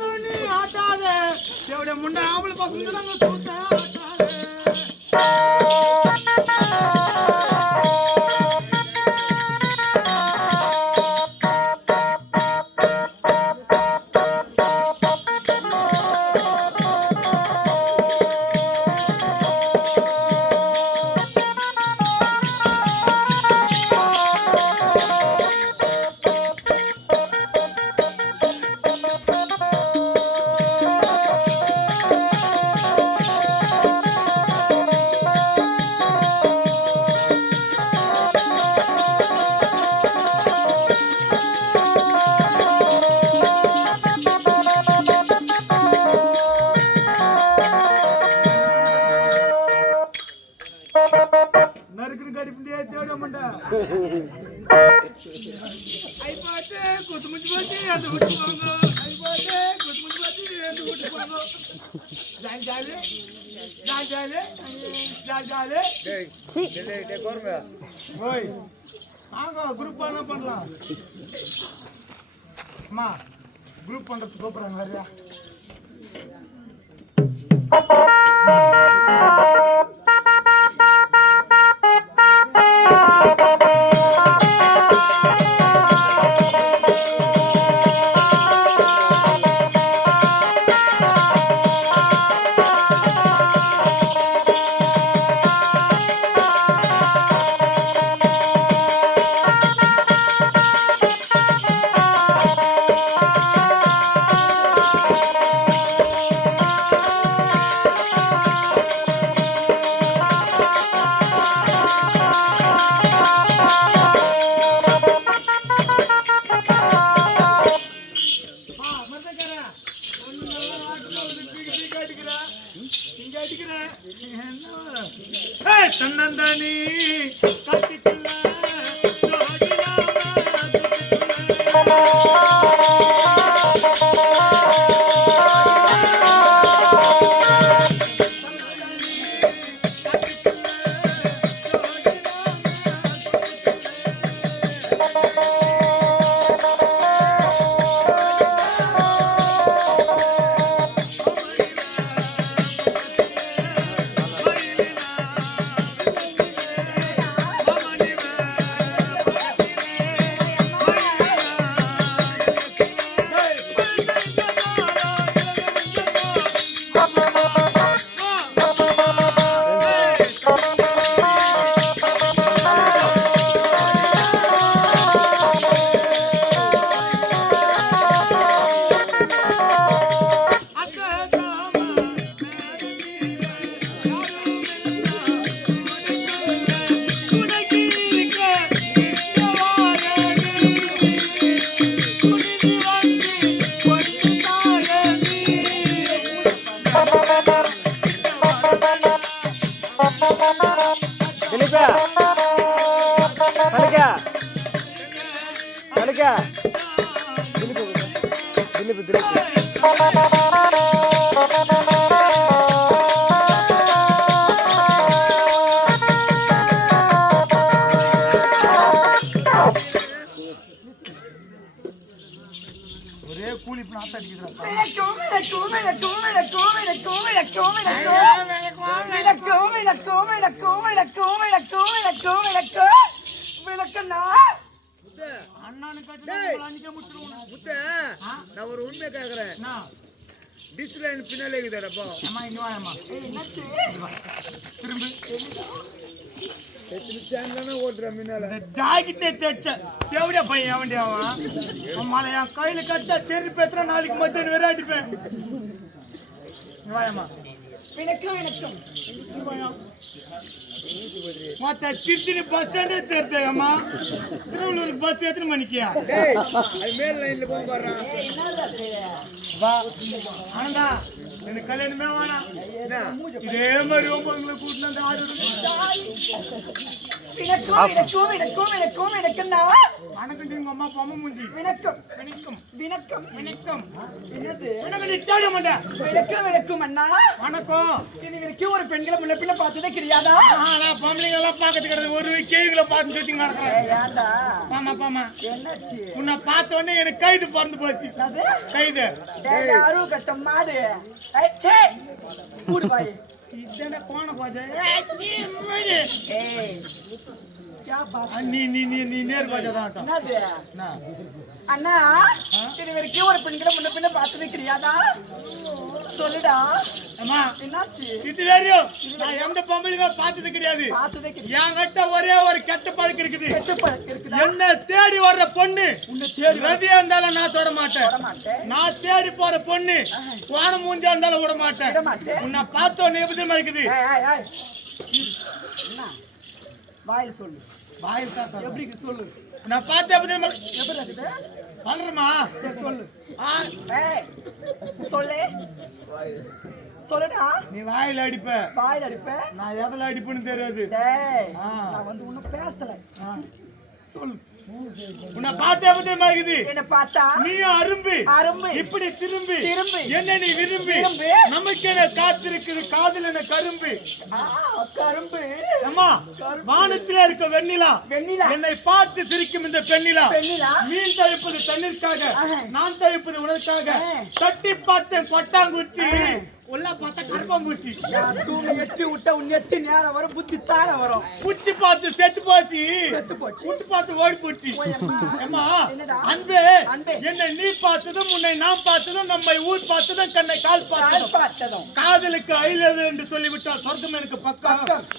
தோணி ஆட்டாதே தேவடைய முண்டை ஆம்பளை பசங்க நாங்க தூத்த ஆட்டாதே குரூப் பண்றது கூப்பிடுறாங்க வரியா தன்னந்தனி கட்டிக்கல ஒரே கூலி நாத்த நான் ஒரு உண்மை கேக்குறேன். டிஷ் லைன் பின்னாலே இருக்குதாடப்பா. அம்மா இன்னும் வாயம்மா. என்னாச்சு? திரும்பி. எத்தனை ஓட்டுற முன்னால. ஜாக்கெட்டே தேச்ச. தேவடியா பையன் அவன்டியா அவன். மலையா கையில கட்டா சரி பேத்துறா நாளைக்கு மத்தியான வேற அடிப்பேன். வாயம்மா. வணக்கம். மத்த திருச்சி பஸ் ஸ்டாண்டே தெரியுமா? திருவள்ளூர் பஸ் எத்தனை மணிக்கியா? மேல் லைன்ல போக பாரு. வா ஆனந்தா எனக்கு கல்யாணமே வேணாம். இதே மாதிரி 9 கூட்டினா ஆடு வினக்கும்னா வணக்கம் உங்க அம்மா பொம்மை மூஞ்சி வினக்கும் வணக்கம் வினக்கும் வணக்கம் என்னது வணக்கம் நீ தேட மாட்டேன் வினக்கும் அண்ணா வணக்கம் இது வரைக்கும் ஒரு பெண்களை முன்ன பின்ன பார்த்ததே கிடையாதா நான் பொம்பளைங்க எல்லாம் பார்க்கறது கிடையாது ஒரு கேள்விகளை பார்த்து சுத்தி நடக்கிறேன் ஏண்டா பாமா பாமா என்னாச்சு உன்னை பார்த்த உடனே எனக்கு கைது பிறந்து போச்சு அது கைது யாரும் கஷ்டம் மாடு சே கூடு பாய் இதன கோண போச்சே ஏய் क्या बात நீ நீ நீ நீ நேர் போச்சதான் என்னது நான் அண்ணா இது வரைக்கும் ஒரு பெண்களை முன்ன பின்ன பார்த்ததே கிடையாதா சொல்லுடா அம்மா என்னாச்சு இது வரையும் நான் எந்த பொம்பளையுமே பார்த்தது கிடையாது பார்த்ததே கிடையாது என்கிட்ட ஒரே ஒரு கெட்ட பழக்கம் இருக்குது கெட்ட பழக்கம் இருக்குதா என்ன தேடி வர்ற பொண்ணு உன்னை தேடி ரதியா இருந்தாலும் நான் தொட மாட்டேன் வர மாட்டேன் நான் தேடி போற பொண்ணு கோண மூஞ்சா இருந்தாலும் விட மாட்டேன் விட மாட்டேன் உன்னை பார்த்த உடனே எப்படி இருக்குது ஏய் ஏய் ஏய் என்ன வாயில் சொல்லு வாயில் தான் சொல்றேன். எப்படி இருக்கு சொல்லு நான் பார்த்த எப்படி எப்படி இருக்குது சொல்றமா சரி சொல்லு ஏய் சொல்லு சொல்லுடா நீ வாயில அடிப்ப வாயில் அடிப்ப நான் எதுல அடிப்புன்னு தெரியாது டேய் ஆ. நான் வந்து ஒன்னும் பேசல சொல்லு உன்னை பார்த்த எப்படி இருக்குது என்ன பார்த்தா நீ அரும்பு அரும்பு இப்படி திரும்பி திரும்பி. என்ன நீ விரும்பி விரும்பி. நமக்கு என்ன காத்திருக்குது காதல் என்ன கரும்பு கரும்பு அம்மா வானத்திலே இருக்க வெண்ணிலா வெண்ணிலா என்னை பார்த்து சிரிக்கும் இந்த பெண்ணிலா பெண்ணிலா மீன் தவிப்பது தண்ணீருக்காக ஆஹா. நான் தவிப்பது உனக்காக ஆ. தட்டி பார்த்தேன் கொட்டாங்குச்சி உள்ள பார்த்தா கருப்பாம்பூச்சி தூணி எட்டி விட்டா உன் எத்தி நேரம் வரும் புத்தி தான வரும் குச்சி பார்த்து செத்து போச்சு செத்து போச்சு குட்டு பார்த்து ஓடி போச்சு ஓயம்மா. அம்மா என்னடா? அன்பே அன்பே. என்னை நீ பார்த்ததும் உன்னை நான் பார்த்ததும் நம்மை ஊர் பார்த்ததும் கண்ணை கால் கால் பார்த்ததும் பார்த்ததும் காதலுக்கு ஐலவு என்று சொல்லிவிட்டால் சொர்க்கம் எனக்கு பக்கம் பக்கம்.